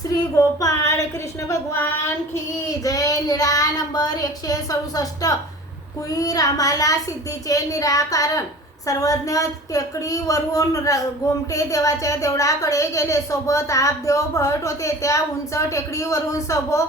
श्री गोपाळ कृष्ण भगवान की जय. निळा नंबर एकशे सदुसष्ट कुई रामाला सिद्धीचे निराकरण. सर्वज्ञ टेकडीवरून घोमटे गोमटे देवाच्या देवळाकडे गेले. सोबत आपदेव भट होते. त्या उंच टेकडीवरून सभो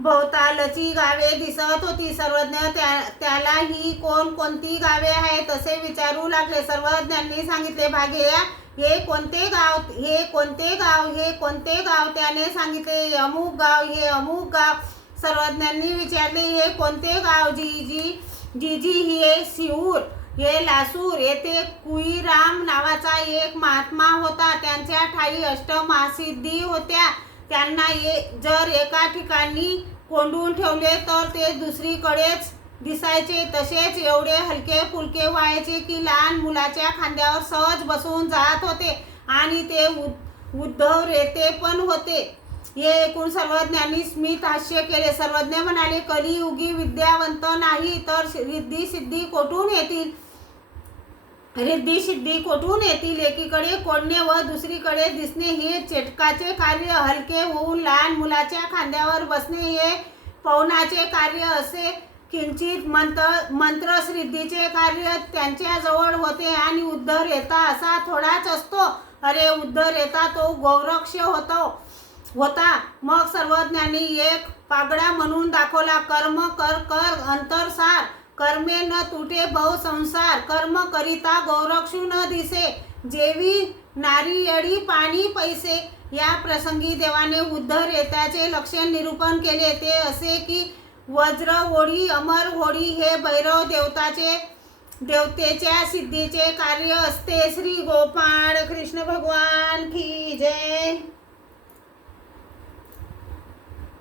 भोवतालची गावे दिसत होती. सर्वज्ञ त्या त्याला ही कोण कोणती गावे आहेत असे विचारू लागले. सर्वज्ञांनी सांगितले भाग्या हे कोणते गाव हे कोणते गाव हे कोणते गाव? त्याने सांगितले अमुक गाव हे अमुक गाव. सर्वज्ञांनी विचारले हे कोणते गाव? जी जी जी जी हे शिऊर हे लासूर येथे कुईराम नावाचा एक महात्मा होता. त्यांच्या ठाई अष्टमासिद्धी होत्या. त्यांना ये जर एका ठिकाणी कोंडून ठेवले तर ते दुसरीकडेच दिसायचे तसेच एवढे हलके फुलके व्हायचे की लहान मुलाच्या खांद्यावर सहज बसून जात होते आणि ते उद्धव रेते पण होते. हे एकूण सर्वज्ञांनी स्मित हास्य केले. सर्वज्ञ म्हणाले कलियुगी विद्यावंत नाही तर रिद्धी सिद्धी कोठून येतील? रिद्धी सिद्धी कोठून येतील? एकीकडे कोडणे व दुसरीकडे दिसणे हे चेटकाचे कार्य. हलके होऊन लहान मुलाच्या खांद्यावर बसणे हे पवनाचे कार्य असे किंचित मंत्र मंत्रसिद्धीचे कार्य त्यांच्याजवळ होते आणि उद्धर येता असा थोडाच असतो. अरे उद्धर येता तो गौरक्ष होतो होता. मग सर्वज्ञांनी एक पागडा म्हणून दाखवला कर्म कर कर अंतरसार कर्मे न तुटे बहु संसार. कर्म करिता गौरक्षू न दिसे. जेवी नारी पाणी पैसे. या प्रसंगी देवाने उद्धर येत्याचे लक्षण निरूपण केले. ते असे की वज्र होळी अमर होडी हे भैरव देवताचे देवतेच्या सिद्धीचे कार्य असते. श्री गोपाळ कृष्ण भगवान की जय.